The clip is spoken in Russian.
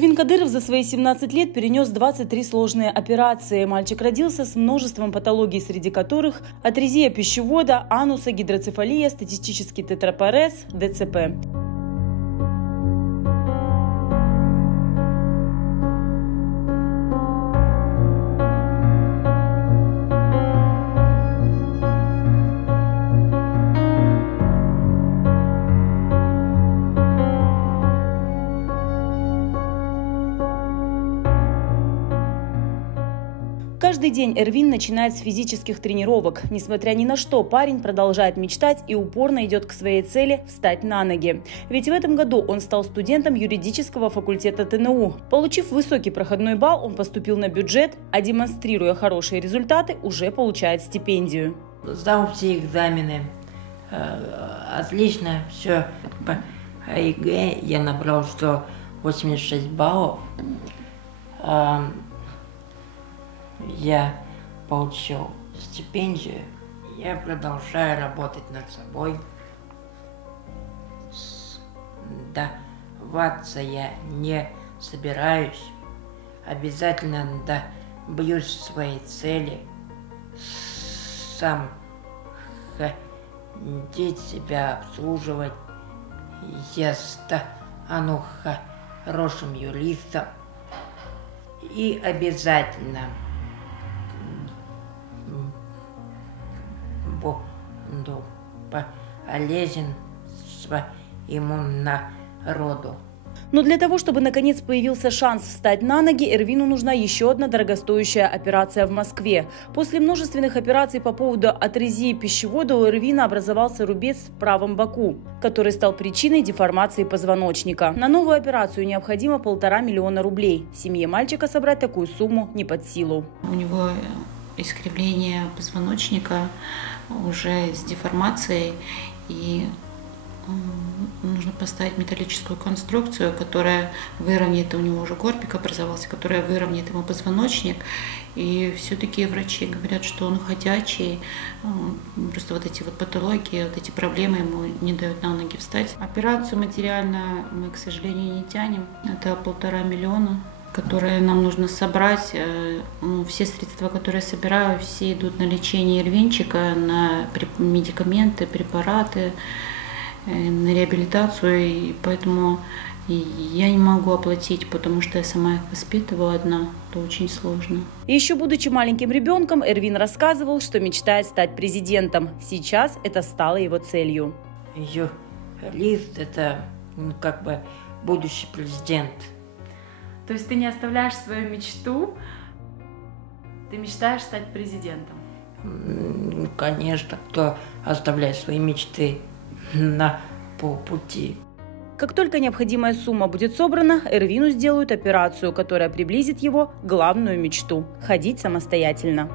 Эрвин Кадыров за свои 17 лет перенес 23 сложные операции. Мальчик родился с множеством патологий, среди которых атрезия пищевода, ануса, гидроцефалия, статистический тетрапарез, ДЦП. Каждый день Эрвин начинает с физических тренировок. Несмотря ни на что, парень продолжает мечтать и упорно идет к своей цели – встать на ноги. Ведь в этом году он стал студентом юридического факультета ТНУ. Получив высокий проходной балл, он поступил на бюджет, а демонстрируя хорошие результаты, уже получает стипендию. Сдал все экзамены. Отлично все. По ЕГЭ я набрал 186 баллов. Я получил стипендию, я продолжаю работать над собой. Сдаваться я не собираюсь. Обязательно добьюсь своей цели. Сам ходить, себя обслуживать. Я стану хорошим юристом. И обязательно буду полезен своему народу. Но для того, чтобы наконец появился шанс встать на ноги, Эрвину нужна еще одна дорогостоящая операция в Москве. После множественных операций по поводу атрезии пищевода у Эрвина образовался рубец в правом боку, который стал причиной деформации позвоночника. На новую операцию необходимо 1,5 миллиона рублей. Семье мальчика собрать такую сумму не под силу. У него искривление позвоночника уже с деформацией, и нужно поставить металлическую конструкцию, которая выровняет, у него уже горбик образовался, которая выровняет ему позвоночник. И все-таки врачи говорят, что он ходячий, просто вот эти вот патологии, вот эти проблемы ему не дают на ноги встать. Операцию материально мы, к сожалению, не тянем. Это 1,5 миллиона, которые нам нужно собрать. Все средства, которые я собираю, все идут на лечение Эрвинчика, на медикаменты, препараты, на реабилитацию, и поэтому я не могу оплатить, потому что я сама их воспитываю одна, это очень сложно. Еще будучи маленьким ребенком, Эрвин рассказывал, что мечтает стать президентом. Сейчас это стало его целью. Юрист – это как бы будущий президент. То есть ты не оставляешь свою мечту, ты мечтаешь стать президентом? Конечно, кто оставляет свои мечты на полпути. Как только необходимая сумма будет собрана, Эрвину сделают операцию, которая приблизит его к главную мечту – ходить самостоятельно.